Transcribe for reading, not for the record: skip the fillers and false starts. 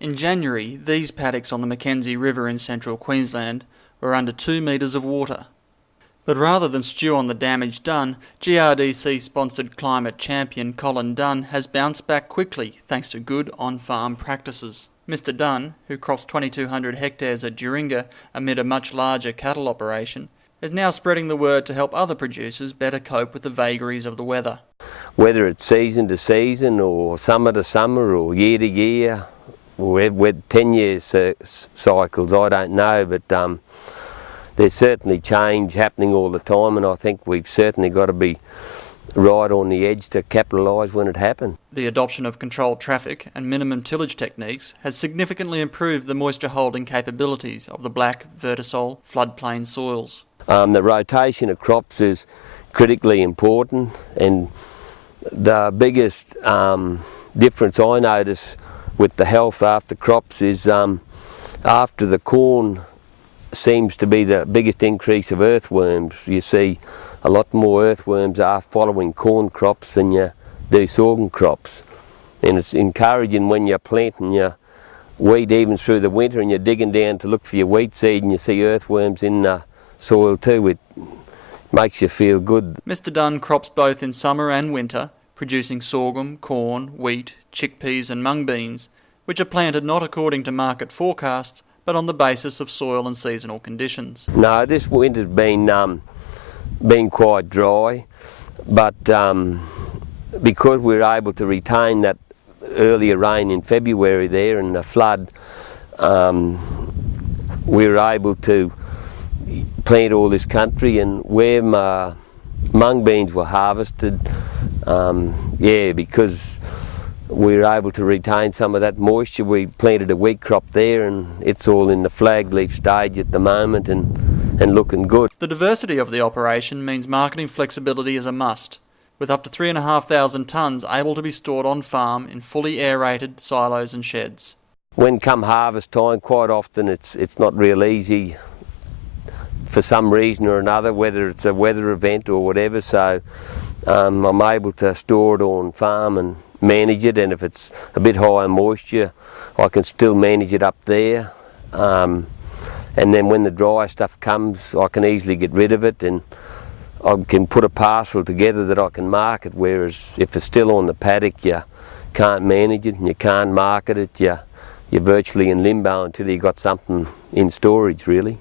In January, these paddocks on the Mackenzie River in Central Queensland were under 2 metres of water. But rather than stew on the damage done, GRDC-sponsored climate champion Colin Dunne has bounced back quickly thanks to good on-farm practices. Mr Dunne, who crops 2,200 hectares at Duringa amid a much larger cattle operation, is now spreading the word to help other producers better cope with the vagaries of the weather. Whether it's season to season or summer to summer or year to year or with 10-year cycles, I don't know, but there's certainly change happening all the time, and I think we've certainly got to be right on the edge to capitalise when it happens. The adoption of controlled traffic and minimum tillage techniques has significantly improved the moisture holding capabilities of the black, vertisol, floodplain soils. The rotation of crops is critically important, and the biggest difference I notice with the health after crops is after the corn seems to be the biggest increase of earthworms. You see a lot more earthworms are following corn crops than you do sorghum crops, and it's encouraging when you're planting your wheat even through the winter and you're digging down to look for your wheat seed and you see earthworms in the soil too. It makes you feel good. Mr Dunne crops both in summer and winter, producing sorghum, corn, wheat, chickpeas and mung beans, which are planted not according to market forecasts but on the basis of soil and seasonal conditions. No, this winter's been quite dry, but because we're able to retain that earlier rain in February there and the flood, we were able to plant all this country, and where my mung beans were harvested, because we were able to retain some of that moisture, we planted a wheat crop there, and it's all in the flag leaf stage at the moment and looking good. The diversity of the operation means marketing flexibility is a must, with up to 3,500 tonnes able to be stored on farm in fully aerated silos and sheds. When come harvest time, quite often it's not real easy for some reason or another, whether it's a weather event or whatever, so I'm able to store it on farm and manage it, and if it's a bit higher moisture I can still manage it up there, and then when the dry stuff comes I can easily get rid of it, and I can put a parcel together that I can market, whereas if it's still on the paddock you can't manage it and you can't market it, you're virtually in limbo until you got something in storage really.